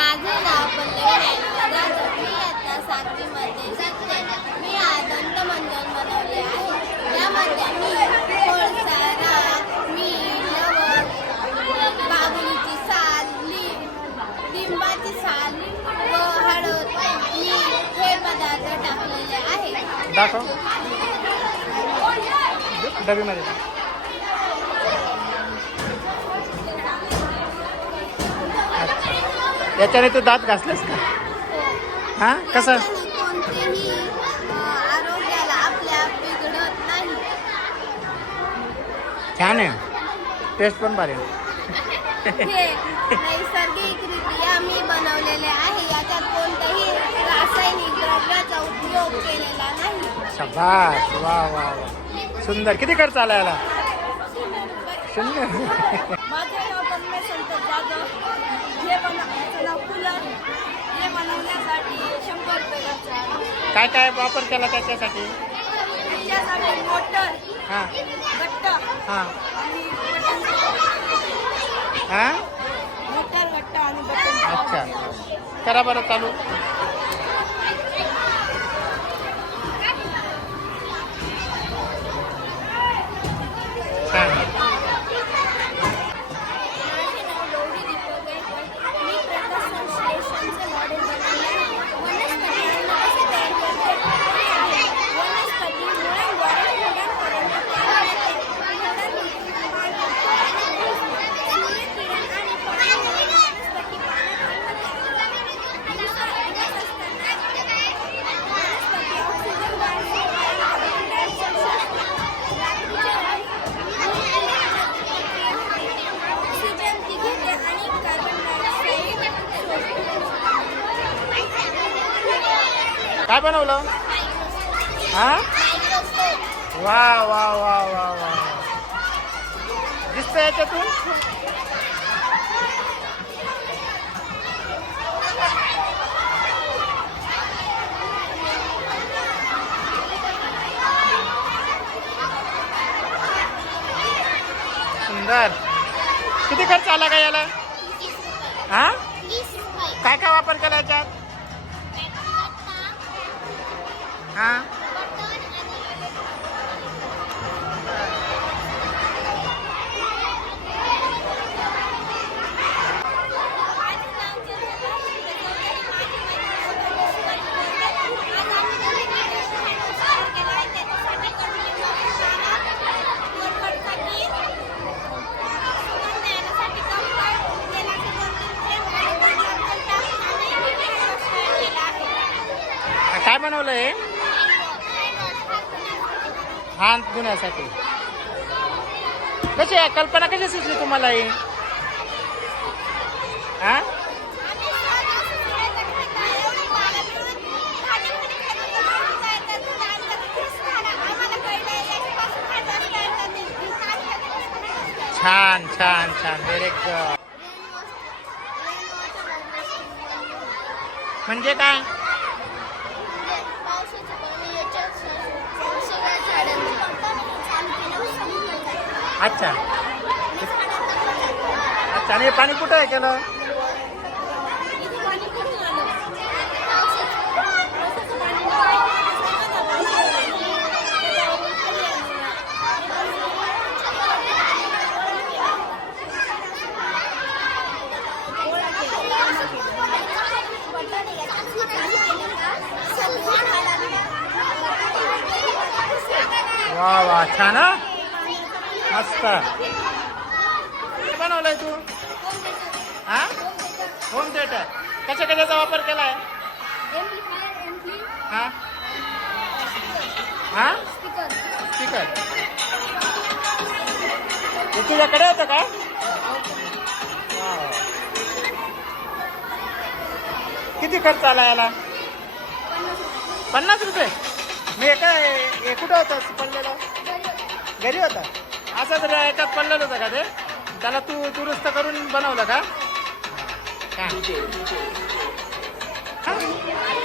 माझे नाव पल्लवी ज्ञानोबा जाधव मी आता सातवीमध्ये शिकते मी हा दंतमंजन बनवले आहे. त्यामध्ये मी कोळसा राग मीठ लवण बाबुलीची साल लिंब लिंबाची साल व हळद मीठ हे पदार्थ टाकलेले आहे. डबीमध्ये याच्याने तू दात घासलेस का? हा? कसं? छान आहे. टेस्ट पण भारी आहे. नैसर्गिकरित्या मी बनवलेले आहे. याच्यात कोणताही रासायनिक द्रव्याचा उपयोग केलेला नाही. शबाश वा वा वा. सुंदर. किती खर्च आला याला? शून्य माझे नाव पद्मे संत जाधव हे बनवण्याचं नाव कूलर हे बनवण्यासाठी शंभर रुपये खर्च आला काय काय वापर केला त्याच्यासाठी? हां. हां. हां? अच्छा. करा बरं चालू. काय बनवलं? हा? वा वा वा वा वा. दिसतं याच्यातून? सुंदर. किती खर्च आला का याला? हा? काय काय वापर केला याच्यात? हा काय बनवलं हे हात धुण्यासाठी. कशी आहे? कल्पना कशी सुचली तुम्हाला ही? हा छान छान छान. व्हेरी गुड म्हणजे काय? अच्छा अच्छा आणि हे पाणी कुठं आहे केलं वा वा छान हा मस्त. काय बनवलंय तू? हा होम थिएटर कशा कशाचा वापर केलाय? हा? हा? स्पीकर हे तुझ्याकडे होतं का? किती खर्च आला याला? पन्नास रुपये. मी एका काय हे कुठं होतं? पडलेलं? घरी होता? असं तर याच्यात पडलेलं होतं का ते? त्याला तू दुरुस्त करून बनवलं का?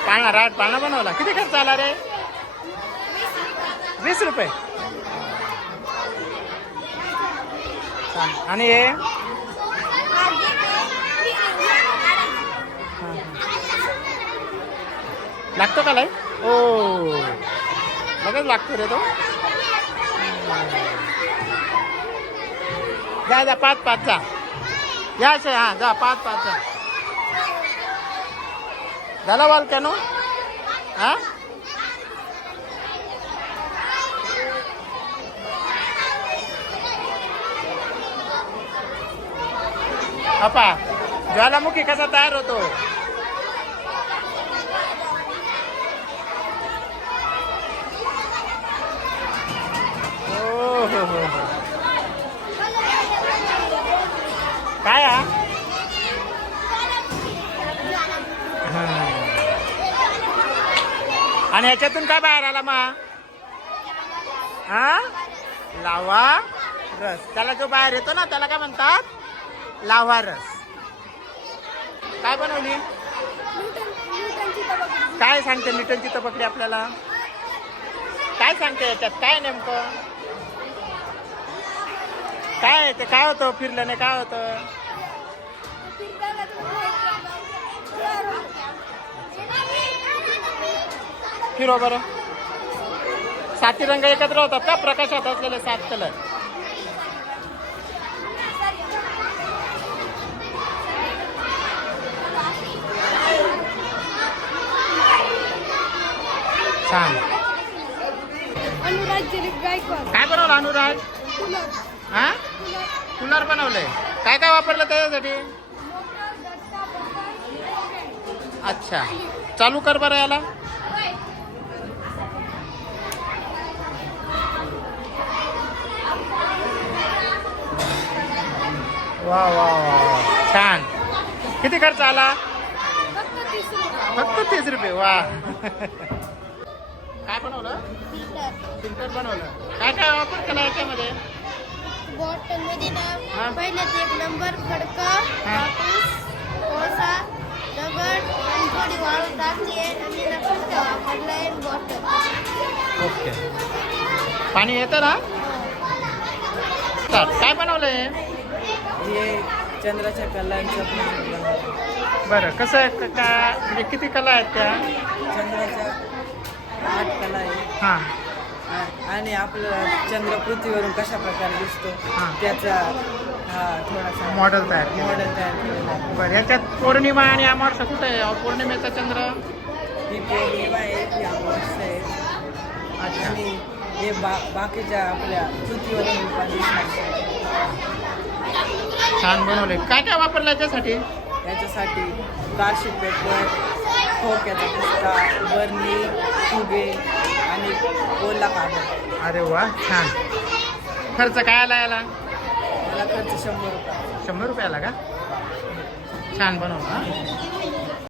पाळणा राट पाळणा बनवला. किती खर्च आला रे? वीस रुपये. आणि हे? लागतो का लाई? ओ. लगेच लागतो रे तो. जा जा पाच पाच जा. या शे हा जा पाच पाच जा. झाला वाल कॅनो हा? अपा ज्वालामुखी कसा तयार होतो? हो हो हो. काय आणि ह्याच्यातून काय बाहेर आला मा? हा? लावा रस. त्याला जो बाहेर येतो ना त्याला काय म्हणतात? लावा रस. काय बनवली? काय सांगते मिटनची तपकडी आपल्याला? काय सांगते याच्यात? काय नेमकं? काय ते? काय होतं फिरल्याने? काय होतं? फिरो बरं. साती रंग एकत्र होतात का? प्रकाशात असलेले सात कलर छान. काय बनवलं अनुराग? हा? कूलर बनवलंय काय काय वापरलं त्याच्यासाठी? अच्छा. चालू कर बरं याला. वा वा वा वा. छान. किती खर्च आला? फक्त तीस रुपये. वा. काय बनवलं? फिल्टर बनवलं. काय काय वापर केला याच्यामध्ये? बॉटलमध्ये हा. ना पहिल्यात एक नंबर खडका हा. कापूस कोळसा दगड आणि थोडी वाळू टाकली आहे आणि ना खडका वापरलाय बॉटल ओके. पाणी येतं ना? चल, काय बनवलंय? हे चंद्राच्या कलांचं बरं कसं आहे? क- म्हणजे किती कला आहेत त्या? चंद्राच्या आठ कला आहे हां. आणि आपलं चंद्र पृथ्वीवरून कशा प्रकारे दिसतो हा. त्याचा हा थोडासा मॉडेल तयार केलं. मॉडेल तयार केलेला आहे बरं याच्यात पौर्णिमा आणि अमावस्या कुठे आहे? अहो, पौर्णिमेचा चंद्र? ही पौर्णिमा आहे ही अमावस्या आहे. अच्छा. आणि हे बा बाकीच्या आपल्या पृथ्वीवरून दिसणार छान बनवले काय काय वापरलं याच्यासाठी? याच्यासाठी कार्शी पेपर खोक्याचा पुस्ता बर्नी फुगे आणि ओला कागद अरे वा छान. खर्च काय आला याला? याला खर्च शंभर रुपये. शंभर रुपयाला का? छान बनवलं हा?